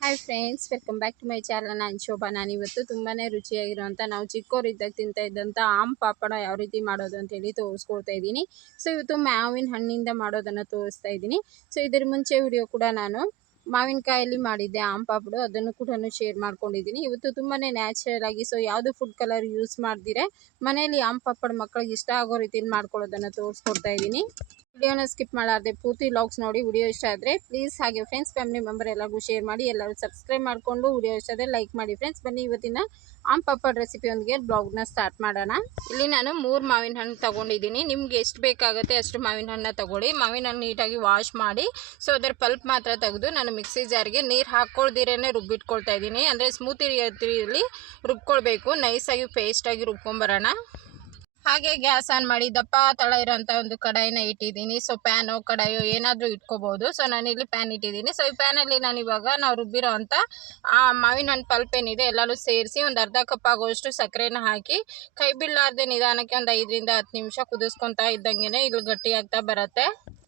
Hi friends welcome back to my channel ನಾನು ಶೋಭಾ. ನಾನು ಇವತ್ತು ತುಂಬಾ ರುಚಿಯಾಗಿರುವಂಥ ನಾವು ಚಿಕ್ಕವರಿದ್ದಾಗ ತಿಂತ ಇದ್ದಂಥ ಆಮ್ ಪಾಪಡ ಯಾವ ರೀತಿ ಮಾಡೋದು ಅಂತೇಳಿ ತೋರಿಸ್ಕೊಡ್ತಾ ಇದ್ದೀನಿ. ಸೊ ಇವತ್ತು ಮಾವಿನ ಹಣ್ಣಿಂದ ಮಾಡೋದನ್ನು ತೋರಿಸ್ತಾ ಇದ್ದೀನಿ. ಸೊ ಇದ್ರ ಮುಂಚೆ ವಿಡಿಯೋ ಕೂಡ ನಾನು ಮಾವಿನಕಾಯಲ್ಲಿ ಮಾಡಿದ್ದೆ ಆಮ್ ಪಾಪಡು. ಅದನ್ನು ಕೂಡ ಶೇರ್ ಮಾಡ್ಕೊಂಡಿದ್ದೀನಿ. ಇವತ್ತು ತುಂಬಾ ನ್ಯಾಚುರಲ್ ಆಗಿ ಸೊ ಯಾವುದು ಫುಡ್ ಕಲರ್ ಯೂಸ್ ಮಾಡ್ದಿರೆ ಮನೆಯಲ್ಲಿ ಆಮ್ ಪಾಪಡ್ ಮಕ್ಕಳಿಗೆ ಇಷ್ಟ ಆಗೋ ರೀತಿಯಲ್ಲಿ ಮಾಡ್ಕೊಳ್ಳೋದನ್ನು ತೋರಿಸ್ಕೊಡ್ತಾ ಇದ್ದೀನಿ. ವಿಡಿಯೋನ ಸ್ಕಿಪ್ ಮಾಡಾರ್ದೆ, ಪೂರ್ತಿ ಲಾಗ್ಸ್ ನೋಡಿ ವಿಡಿಯೋ ಇಷ್ಟ ಆದರೆ ಪ್ಲೀಸ್ ಹಾಗೆ ಫ್ರೆಂಡ್ಸ್ ಫ್ಯಾಮಿಲಿ ಮೆಂಬರ್ ಎಲ್ಲರಿಗೂ ಶೇರ್ ಮಾಡಿ, ಎಲ್ಲರೂ ಸಬ್ಸ್ಕ್ರೈಬ್ ಮಾಡಿಕೊಂಡು ವಿಡಿಯೋ ಇಷ್ಟ ಆದರೆ ಲೈಕ್ ಮಾಡಿ ಫ್ರೆಂಡ್ಸ್ ಬನ್ನಿ ಇವತ್ತಿನ ಆಮ್ ಪಾಪಡ್ ರೆಸಿಪಿಯೊಂದಿಗೆ ಬ್ಲಾಗ್ನ ಸ್ಟಾರ್ಟ್ ಮಾಡೋಣ. ಇಲ್ಲಿ ನಾನು ಮೂರು ಮಾವಿನ ಹಣ್ಣು ತೊಗೊಂಡಿದ್ದೀನಿ. ನಿಮ್ಗೆ ಎಷ್ಟು ಬೇಕಾಗುತ್ತೆ ಅಷ್ಟು ಮಾವಿನ ಹಣ್ಣು ತಗೊಳ್ಳಿ. ಮಾವಿನ ಹಣ್ಣು ನೀಟಾಗಿ ವಾಶ್ ಮಾಡಿ ಸೊ ಅದರ ಪಲ್ಪ್ ಮಾತ್ರ ತೆಗೆದು ನಾನು ಮಿಕ್ಸಿ ಜಾರಿಗೆ ನೀರು ಹಾಕ್ಕೊಳ್ದಿರೇ ರುಬ್ಬಿಟ್ಕೊಳ್ತಾ ಇದ್ದೀನಿ. ಅಂದರೆ ಸ್ಮೂತಿ ರೀತಿಯಲ್ಲಿ ರುಬ್ಕೊಳ್ಬೇಕು. ನೈಸಾಗಿ ಪೇಸ್ಟಾಗಿ ರುಬ್ಕೊಂಬರೋಣ. ಹಾಗೆ ಗ್ಯಾಸ್ ಆನ್ ಮಾಡಿ ದಪ್ಪ ತಳ ಇರೋಂಥ ಒಂದು ಕಡಾಯಿನ ಇಟ್ಟಿದ್ದೀನಿ. ಸೊ ಪ್ಯಾನು ಕಡಾಯೋ ಏನಾದರೂ ಇಟ್ಕೋಬೋದು. ಸೊ ನಾನಿಲ್ಲಿ ಪ್ಯಾನ್ ಇಟ್ಟಿದ್ದೀನಿ. ಸೊ ಈ ಪ್ಯಾನಲ್ಲಿ ನಾನು ಇವಾಗ ನಾವು ರುಬ್ಬಿರೋ ಆ, ಮಾವಿನ ಹಣ್ಣು ಪಲ್ಪ್ ಏನಿದೆ ಎಲ್ಲರೂ ಸೇರಿಸಿ ಒಂದು ಅರ್ಧ ಕಪ್ ಆಗೋಷ್ಟು ಸಕ್ಕರೆನ ಹಾಕಿ ಕೈ ಬೀಳಲಾರ್ದೆ ನಿಧಾನಕ್ಕೆ ಒಂದು ಐದರಿಂದ ಹತ್ತು ನಿಮಿಷ ಕುದಿಸ್ಕೊತಾ ಇದ್ದಂಗೆ ಇಲ್ಲಿ ಗಟ್ಟಿಯಾಗ್ತಾ ಬರುತ್ತೆ.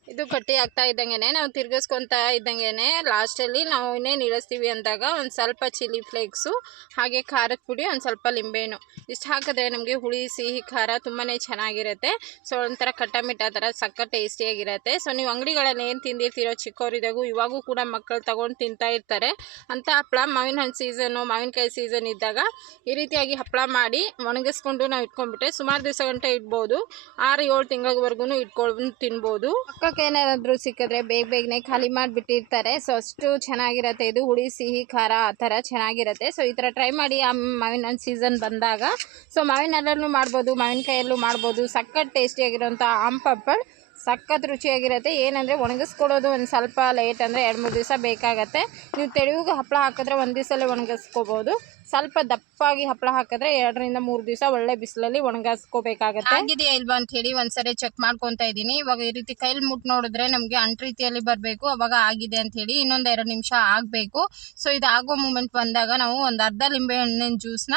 ಇದು ಕಟ್ಟಿ ಆಗ್ತಾ ಇದ್ದಂಗೆ ನಾವು ತಿರ್ಗಿಸ್ಕೊತಾ ಇದ್ದಂಗೆ ಲಾಸ್ಟಲ್ಲಿ ನಾವು ಇನ್ನೇನು ಇಳಿಸ್ತೀವಿ ಅಂದಾಗ ಒಂದು ಸ್ವಲ್ಪ ಚಿಲ್ಲಿ ಫ್ಲೇಕ್ಸು, ಹಾಗೆ ಖಾರದ ಪುಡಿ, ಒಂದು ಸ್ವಲ್ಪ ಲಿಂಬೆಹಣ್ಣು. ಇಷ್ಟು ಹಾಕಿದ್ರೆ ನಮಗೆ ಹುಳಿ, ಸಿಹಿ, ಖಾರ ತುಂಬಾ ಚೆನ್ನಾಗಿರುತ್ತೆ. ಸೊ, ಒಂಥರ ಕಟ್ಟ ಮಿಟ್ಟ ಥರ ಸಕ್ಕ ಟೇಸ್ಟಿಯಾಗಿರುತ್ತೆ. ಸೊ, ನೀವು ಅಂಗಡಿಗಳಲ್ಲಿ ಏನು ತಿಂದಿರ್ತೀರೋ ಚಿಕ್ಕವರಿದಾಗೂ ಇವಾಗೂ ಕೂಡ ಮಕ್ಕಳು ತಗೊಂಡು ತಿಂತಾ ಇರ್ತಾರೆ. ಅಂತ ಹಪ್ಪಳ ಮಾವಿನ ಹಣ್ಣು ಸೀಸನ್ನು, ಮಾವಿನಕಾಯಿ ಸೀಸನ್ ಇದ್ದಾಗ ಈ ರೀತಿಯಾಗಿ ಹಪ್ಪಳ ಮಾಡಿ ಒಣಗಿಸ್ಕೊಂಡು ನಾವು ಇಟ್ಕೊಂಡ್ಬಿಟ್ಟೆ ಸುಮಾರು ದಿವಸ ಗಂಟೆ ಇಡ್ಬೋದು. ಆರು ಏಳು ತಿಂಗಳವರೆಗೂ ಇಟ್ಕೊಂಡು ತಿನ್ಬೋದು. ಪಕ್ಕಕ್ಕೆ ಏನಾದರೂ ಸಿಕ್ಕಿದ್ರೆ ಬೇಗ ಬೇಗನೆ ಖಾಲಿ ಮಾಡಿಬಿಟ್ಟಿರ್ತಾರೆ. ಸೊ ಅಷ್ಟು ಚೆನ್ನಾಗಿರುತ್ತೆ. ಇದು ಹುಳಿ, ಸಿಹಿ, ಖಾರ ಆ ಥರ ಚೆನ್ನಾಗಿರುತ್ತೆ. ಸೊ ಈ ಥರ ಟ್ರೈ ಮಾಡಿ ಆ ಮಾವಿನ ಹಣ್ಣು ಸೀಸನ್ ಬಂದಾಗ. ಸೊ ಮಾವಿನ ಹಣ್ಣಲ್ಲೂ ಮಾಡ್ಬೋದು, ಮಾವಿನಕಾಯಲ್ಲೂ ಮಾಡ್ಬೋದು. ಸಖತ್ ಟೇಸ್ಟಿಯಾಗಿರೋಂಥ ಆಮ್ ಪಪ್ಪಡ್ ಸಖತ್ ರುಚಿಯಾಗಿರುತ್ತೆ. ಏನಂದರೆ ಒಣಗಿಸ್ಕೊಡೋದು ಒಂದು ಸ್ವಲ್ಪ ಲೇಟ್ ಅಂದರೆ ಎರಡು ಮೂರು ದಿವಸ ಬೇಕಾಗತ್ತೆ. ನೀವು ತೆಳುವಿಗೆ ಹಪ್ಪಳ ಹಾಕಿದ್ರೆ ಒಂದು ದಿವಸಲ್ಲೇ ಒಣಗಿಸ್ಕೋಬೋದು. ಸ್ವಲ್ಪ ದಪ್ಪಾಗಿ ಹಪ್ಪಳ ಹಾಕಿದ್ರೆ ಎರಡರಿಂದ ಮೂರು ದಿವಸ ಒಳ್ಳೆ ಬಿಸಿಲಲ್ಲಿ ಒಣಗಿಸ್ಕೋಬೇಕಾಗತ್ತೆ. ಆಗಿದೆಯಾ ಇಲ್ವಾ ಅಂತ ಹೇಳಿ ಒಂದ್ಸರಿ ಚೆಕ್ ಮಾಡ್ಕೊತಾ ಇದ್ದೀನಿ. ಇವಾಗ ಈ ರೀತಿ ಕೈಲಿ ಮುಟ್ ನೋಡಿದ್ರೆ ನಮಗೆ ಅಂಟ್ರೀತಿಯಲ್ಲಿ ಬರಬೇಕು, ಅವಾಗ ಆಗಿದೆ ಅಂತ ಹೇಳಿ ಇನ್ನೊಂದು ಎರಡು ನಿಮಿಷ ಆಗಬೇಕು. ಸೊ ಇದು ಆಗೋ ಮೂಮೆಂಟ್ ಬಂದಾಗ ನಾವು ಒಂದು ಅರ್ಧ ಲಿಂಬೆ ಹಣ್ಣಿನ ಜ್ಯೂಸ್ನ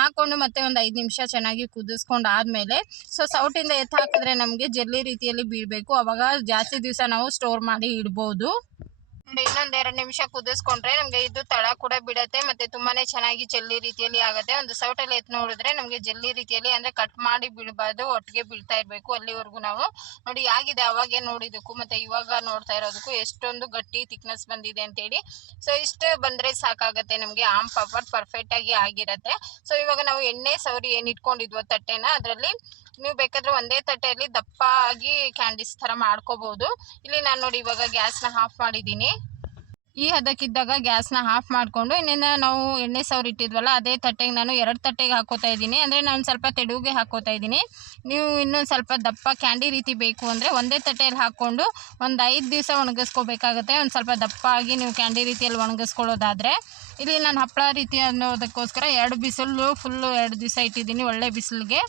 ಹಾಕೊಂಡು ಮತ್ತೆ ಒಂದು ಐದು ನಿಮಿಷ ಚೆನ್ನಾಗಿ ಕುದಿಸ್ಕೊಂಡು ಆದ್ಮೇಲೆ ಸೊ ಸೌಟಿಂದ ಎತ್ತು ಹಾಕಿದ್ರೆ ನಮಗೆ ಜಲ್ಲಿ ರೀತಿಯಲ್ಲಿ ಬೀಳಬೇಕು. ಅವಾಗ ಜಾಸ್ತಿ ದಿವಸ ನಾವು ಸ್ಟೋರ್ ಮಾಡಿ ಇಡ್ಬೋದು. ನೋಡಿ ಇನ್ನೊಂದ್ ಎರಡು ನಿಮಿಷ ಕುದಿಸ್ಕೊಂಡ್ರೆ ನಮ್ಗೆ ಇದು ತಳ ಕೂಡ ಬಿಡತ್ತೆ, ಮತ್ತೆ ತುಂಬಾನೇ ಚೆನ್ನಾಗಿ ಜಲ್ಲಿ ರೀತಿಯಲ್ಲಿ ಆಗತ್ತೆ. ಒಂದು ಸೌಟಲ್ಲಿ ಎತ್ ನೋಡಿದ್ರೆ ನಮ್ಗೆ ಜಲ್ಲಿ ರೀತಿಯಲ್ಲಿ ಅಂದ್ರೆ ಕಟ್ ಮಾಡಿ ಬಿಡಬಾರ್ದು, ಒಟ್ಟಿಗೆ ಬೀಳ್ತಾ ಇರ್ಬೇಕು ಅಲ್ಲಿವರೆಗೂ ನಾವು. ನೋಡಿ ಆಗಿದೆ ಅವಾಗೆ ನೋಡಿದಕ್ಕೂ ಮತ್ತೆ ಇವಾಗ ನೋಡ್ತಾ ಇರೋದಕ್ಕೂ ಎಷ್ಟೊಂದು ಗಟ್ಟಿ ತಿಕ್ನೆಸ್ ಬಂದಿದೆ ಅಂತೇಳಿ. ಸೊ ಇಷ್ಟು ಬಂದ್ರೆ ಸಾಕಾಗತ್ತೆ ನಮ್ಗೆ, ಆಮ್ ಪಾಪಡ್ ಪರ್ಫೆಕ್ಟ್ ಆಗಿ ಆಗಿರತ್ತೆ. ಸೊ ಇವಾಗ ನಾವು ಎಣ್ಣೆ ಸವರಿ ಏನ್ ಇಟ್ಕೊಂಡಿದ್ವೋ ತಟ್ಟೆನ, ಅದರಲ್ಲಿ ನೀವು ಬೇಕಾದ್ರೆ ಒಂದೇ ತಟ್ಟೆಯಲ್ಲಿ ದಪ್ಪ ಆಗಿ ಕ್ಯಾಂಡೀಸ್ ಥರ ಮಾಡ್ಕೋಬಹುದು ಇಲ್ಲಿ ನಾನು ನೋಡಿ ಇವಾಗ ಗ್ಯಾಸ್ನ ಆಫ್ ಮಾಡಿದ್ದೀನಿ. ಈ ಹದಕ್ಕಿದ್ದಾಗ ಗ್ಯಾಸ್ನ ಆಫ್ ಮಾಡಿಕೊಂಡು ಇನ್ನೇನು ನಾವು ಎಣ್ಣೆ ಸೌರ್ ಇಟ್ಟಿದ್ವಲ್ಲ, ಅದೇ ತಟ್ಟೆಗೆ ನಾನು ಎರಡು ತಟ್ಟೆಗೆ ಹಾಕೋತಾ ಇದ್ದೀನಿ. ಅಂದರೆ ನಾನು ಸ್ವಲ್ಪ ತೆಡುಗೆ ಹಾಕೋತಾ ಇದ್ದೀನಿ. ನೀವು ಇನ್ನೊಂದು ಸ್ವಲ್ಪ ದಪ್ಪ ಕ್ಯಾಂಡಿ ರೀತಿ ಬೇಕು ಅಂದರೆ ಒಂದೇ ತಟ್ಟೆಯಲ್ಲಿ ಹಾಕ್ಕೊಂಡು ಒಂದು ಐದು ದಿವಸ ಒಣಗಿಸ್ಕೋಬೇಕಾಗತ್ತೆ. ಒಂದು ಸ್ವಲ್ಪ ದಪ್ಪ ಆಗಿ ನೀವು ಕ್ಯಾಂಡಿ ರೀತಿಯಲ್ಲಿ ಒಣಗಿಸ್ಕೊಳ್ಳೋದಾದರೆ. ಇಲ್ಲಿ ನಾನು ಹಪ್ಪಳ ರೀತಿ ಅನ್ನೋದಕ್ಕೋಸ್ಕರ ಎರಡು ಬಿಸಿಲು ಫುಲ್ಲು ಎರಡು ದಿವಸ ಇಟ್ಟಿದ್ದೀನಿ ಒಳ್ಳೆ ಬಿಸಿಲಿಗೆ.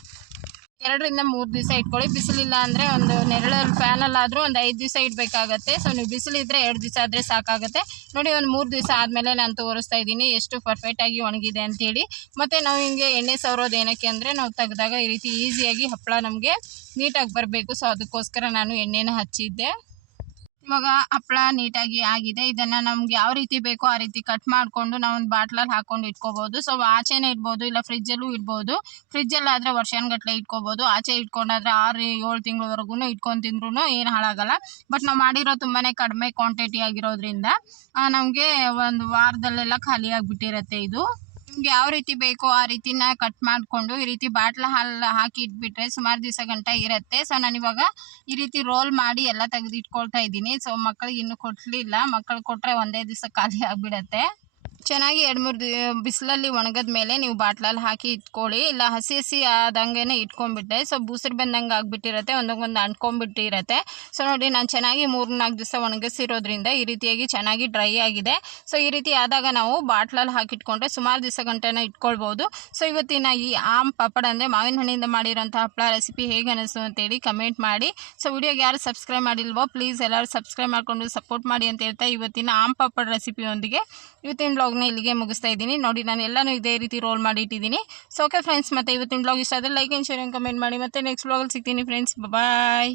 ಎರಡರಿಂದ ಮೂರು ದಿವಸ ಇಟ್ಕೊಳ್ಳಿ. ಬಿಸಿಲಿಲ್ಲ ಅಂದರೆ ಒಂದು ನೆರಳಲ್ಲಿ ಫ್ಯಾನಲ್ಲಾದರೂ ಒಂದು ಐದು ದಿವಸ ಇಡಬೇಕಾಗತ್ತೆ. ಸೊ ನೀವು ಬಿಸಿಲಿದ್ರೆ ಎರಡು ದಿವಸ ಆದರೆ ಸಾಕಾಗುತ್ತೆ. ನೋಡಿ, ಒಂದು ಮೂರು ದಿವಸ ಆದಮೇಲೆ ನಾನು ತೋರಿಸ್ತಾ ಇದ್ದೀನಿ ಎಷ್ಟು ಪರ್ಫೆಕ್ಟಾಗಿ ಒಣಗಿದೆ ಅಂತೇಳಿ. ಮತ್ತು ನಾವು ಹಿಂಗೆ ಎಣ್ಣೆ ಸವರೋದು ಏನಕ್ಕೆ ಅಂದರೆ ನಾವು ತೆಗೆದಾಗ ಈ ರೀತಿ ಈಸಿಯಾಗಿ ಹಪ್ಪಳ ನಮಗೆ ನೀಟಾಗಿ ಬರಬೇಕು. ಸೊ ಅದಕ್ಕೋಸ್ಕರ ನಾನು ಎಣ್ಣೆನ ಹಚ್ಚಿದ್ದೆ. ಇವಾಗ ಹಪ್ಪಳ ನೀಟಾಗಿ ಆಗಿದೆ. ಇದನ್ನ ನಮ್ಗೆ ಯಾವ ರೀತಿ ಬೇಕೋ ಆ ರೀತಿ ಕಟ್ ಮಾಡ್ಕೊಂಡು ನಾವು ಒಂದು ಬಾಟ್ಲಲ್ಲಿ ಹಾಕೊಂಡು ಇಟ್ಕೋಬಹುದು ಸೊ ಆಚೆನೇ ಇಡ್ಬೋದು ಇಲ್ಲ ಫ್ರಿಜ್ಜಲ್ಲೂ ಇಡ್ಬೋದು. ವರ್ಷನ್ ಗಟ್ಲೆ ಇಟ್ಕೋಬಹುದು ಆಚೆ ಇಟ್ಕೊಂಡಾದ್ರೆ ಆರು, ಏಳು ತಿಂಗಳವರೆಗೂ ಇಟ್ಕೊಂಡ್ ತಿಂದ್ರು ಏನು ಹಾಳಾಗಲ್ಲ. ಬಟ್ ನಾವು ಮಾಡಿರೋ ತುಂಬಾನೇ ಕಡಿಮೆ ಕ್ವಾಂಟಿಟಿ ಆಗಿರೋದ್ರಿಂದ ನಮಗೆ ಒಂದು ವಾರದಲ್ಲೆಲ್ಲ ಖಾಲಿ ಆಗಿಬಿಟ್ಟಿರತ್ತೆ ಇದು. ನಿಮ್ಗೆ ಯಾವ ರೀತಿ ಬೇಕೋ ಆ ರೀತಿನ ಕಟ್ ಮಾಡಿಕೊಂಡು ಈ ರೀತಿ ಬಾಟ್ಲ ಹಾಲು ಹಾಕಿ ಇಟ್ಬಿಟ್ರೆ ಸುಮಾರು ದಿವಸ ಗಂಟ ಇರುತ್ತೆ. ಸೊ ನಾನು ಇವಾಗ ಈ ರೀತಿ ರೋಲ್ ಮಾಡಿ ಎಲ್ಲ ತೆಗೆದಿಟ್ಕೊಳ್ತಾ ಇದ್ದೀನಿ. ಸೊ ಮಕ್ಕಳಿಗೆ ಇನ್ನೂ ಕೊಡಲಿಲ್ಲ ಮಕ್ಕಳು ಕೊಟ್ಟರೆ ಒಂದೇ ದಿವಸ ಖಾಲಿ ಆಗಿಬಿಡತ್ತೆ. ಚೆನ್ನಾಗಿ ಎರಡು ಮೂರು ಬಿಸಿಲಲ್ಲಿ ಒಣಗದ ಮೇಲೆ ನೀವು ಬಾಟ್ಲಲ್ಲಿ ಹಾಕಿ ಇಟ್ಕೊಳ್ಳಿ. ಇಲ್ಲ ಹಸಿ ಹಸಿ ಆದಂಗೆ ಇಟ್ಕೊಂಡ್ಬಿಟ್ಟೆ ಸೊ ಬೂಸರು ಬಂದಂಗೆ ಆಗಿಬಿಟ್ಟಿರತ್ತೆ, ಒಂದೊಂದು ಅಂಟ್ಕೊಂಡ್ಬಿಟ್ಟಿರತ್ತೆ. ಸೊ ನೋಡಿ, ನಾನು ಚೆನ್ನಾಗಿ ಮೂರು ನಾಲ್ಕು ದಿವಸ ಒಣಗಿಸಿರೋದ್ರಿಂದ ಈ ರೀತಿಯಾಗಿ ಚೆನ್ನಾಗಿ ಡ್ರೈ ಆಗಿದೆ. ಸೊ ಈ ರೀತಿ ಆದಾಗ ನಾವು ಬಾಟ್ಲಲ್ಲಿ ಹಾಕಿಟ್ಕೊಂಡ್ರೆ ಸುಮಾರು ದಿವಸ ಗಂಟೆನ ಇಟ್ಕೊಳ್ಬೋದು. ಸೊ ಇವತ್ತಿನ ಈ ಆಮ್ ಪಾಪಡ ಅಂದರೆ ಮಾವಿನ ಹಣ್ಣಿಂದ ಮಾಡಿರೋಂಥ ಹಪ್ಪಳ ರೆಸಿಪಿ ಹೇಗೆ ಅನಿಸ್ತು ಅಂತೇಳಿ ಕಮೆಂಟ್ ಮಾಡಿ. ಸೊ ವಿಡಿಯೋಗೆ ಯಾರು ಸಬ್ಸ್ಕ್ರೈಬ್ ಮಾಡಿಲ್ವೋ, ಪ್ಲೀಸ್ ಎಲ್ಲರೂ ಸಬ್ಸ್ಕ್ರೈಬ್ ಮಾಡಿಕೊಂಡು ಸಪೋರ್ಟ್ ಮಾಡಿ ಅಂತ ಹೇಳ್ತಾ ಇವತ್ತಿನ ಆಮ್ ಪಾಪಡ್ ರೆಸಿಪಿಯೊಂದಿಗೆ. ಇವತ್ತಿನ ಬ್ಲಾಗ್ ಬ್ಲಾಗ್ನ ಇಲ್ಲಿಗೆ ಮುಗಿಸ್ತಾ ಇದ್ದೀನಿ. ನೋಡಿ, ನಾನು ಎಲ್ಲನೂ ಇದೇ ರೀತಿ ರೋಲ್ ಮಾಡಿ ಇಟ್ಟಿದ್ದೀನಿ ಸೊ ಓಕೆ ಫ್ರೆಂಡ್ಸ್ ಮತ್ತು ಇವತ್ತಿನ ಬ್ಲಾಗ್ ಇಷ್ಟ ಆದರೆ ಲೈಕ್ ಆ್ಯಂಡ್ ಶೇರ್ ಕಮೆಂಟ್ ಮಾಡಿ. ಮತ್ತೆ ನೆಕ್ಸ್ಟ್ ಬ್ಲಾಗಲ್ಲಿ ಸಿಗ್ತೀನಿ ಫ್ರೆಂಡ್ಸ್ ಬಾಯ್